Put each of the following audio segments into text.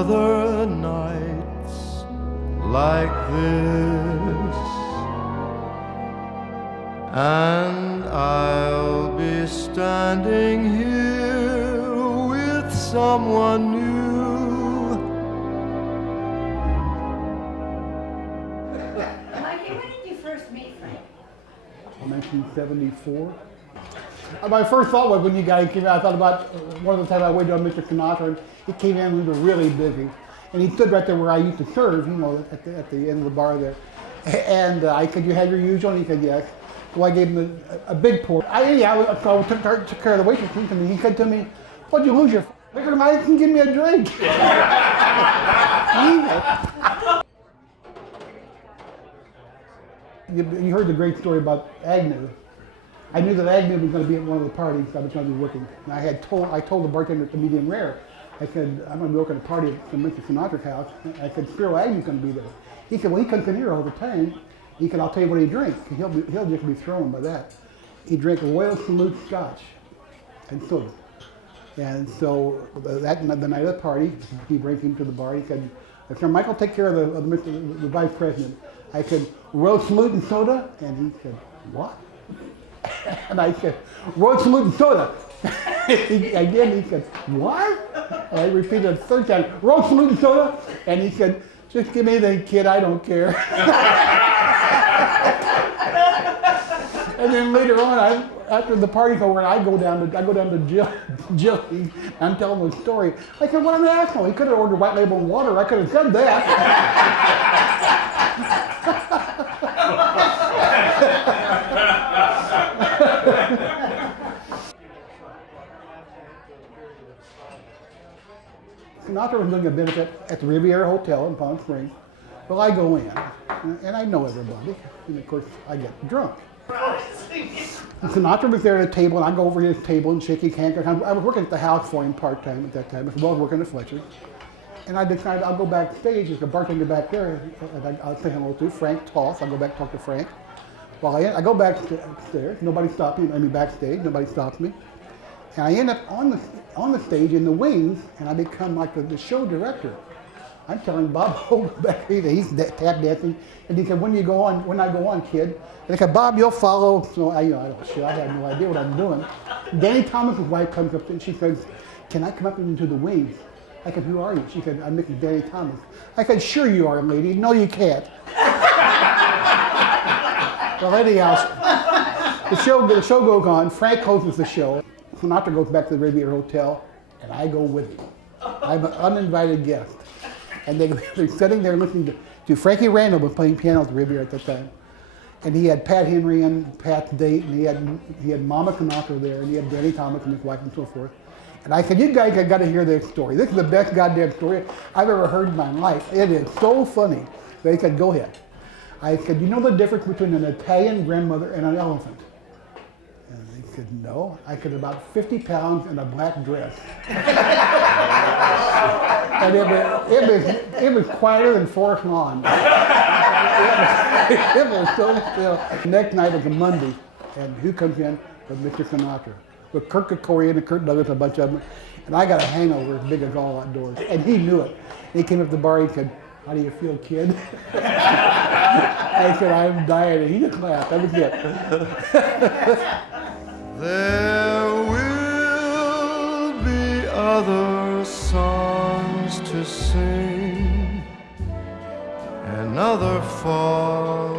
other nights like this, and I'll be standing here with someone new. Mikey, when did you first meet Frank? 1974. My first thought was when you guys came out, I thought about one of the times I waited on Mr. Sinatra, and he came in, we were really busy. And he stood right there where I used to serve, you know, at the end of the bar there. And I said, you had your usual? And he said, yes. So I gave him a big pour. So I took care of the waitress, and he said to me, what'd you lose your liquor? I didn't give me a drink. You heard the great story about Agnew. I knew that Agnew was going to be at one of the parties I was going to be working. And I told the bartender at the medium rare, I said, I'm going to be working at a party at Mr. Sinatra's house. I said, Spiro Agnew's going to be there. He said, well, he comes in here all the time. He said, I'll tell you what he drinks. He'll just be thrown by that. He drank Royal Salute Scotch and soda. And so the night of the party, he brings him to the bar. He said, Michael, take care of the vice president. I said, Royal Salute and soda? And he said, what? And I said, Royal Salute and soda. Again, he said, what? And I repeated it a third time, Royal Salute and soda? And he said, just give me anything, kid, I don't care. And then later on, after the party's over, I go down to Jill. I'm telling him the story. I said, what an asshole. He could have ordered white label and water. I could have said that. Sinatra was doing a benefit at the Riviera Hotel in Palm Springs. Well, I go in, and I know everybody, and of course, I get drunk. And Sinatra was there at a table, and I go over to his table and shake his hand. I was working at the house for him part-time at that time, as well as working at Fletcher's. And I decided I'll go backstage, there's a bartender back there, and I'll say hello to Frank Toss. I'll go back and talk to Frank. Well, I go backstairs, nobody stopped me, backstage, nobody stops me. And I end up on the stage in the wings, and I become like the show director. I'm telling Bob Holt back here that he's tap dancing, and he said, when I go on, kid? And I said, Bob, you'll follow. So I had no idea what I'm doing. Danny Thomas's wife comes up and she says, can I come up into the wings? I said, who are you? She said, I'm Mrs. Danny Thomas. I said, sure you are, lady. No, you can't. Well, anyhow, the show goes on. Frank hosts the show. Sinatra goes back to the Riviera Hotel, and I go with him. I'm an uninvited guest. And they're sitting there listening to Frankie Randall was playing piano at the Riviera at that time. And he had Pat Henry and Pat's date, and he had Mama Sinatra there, and he had Danny Thomas and his wife and so forth. And I said, you guys have got to hear this story. This is the best goddamn story I've ever heard in my life. It is so funny. They said, go ahead. I said, you know the difference between an Italian grandmother and an elephant? And they said, no. I said, about 50 pounds and a black dress. And it was quieter than Forest Lawn. It was so still. Next night was a Monday, and who comes in? Was Mr. Sinatra. With Kirk Kerkorian and Kurt Douglas, a bunch of them. And I got a hangover as big as all outdoors. And he knew it. And he came up to the bar, he said, how do you feel, kid? I said, I'm dying. And he just laughed. That was it. There will be other songs to sing, another fall,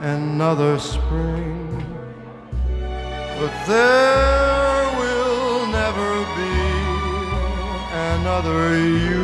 another spring, but there will never be another you.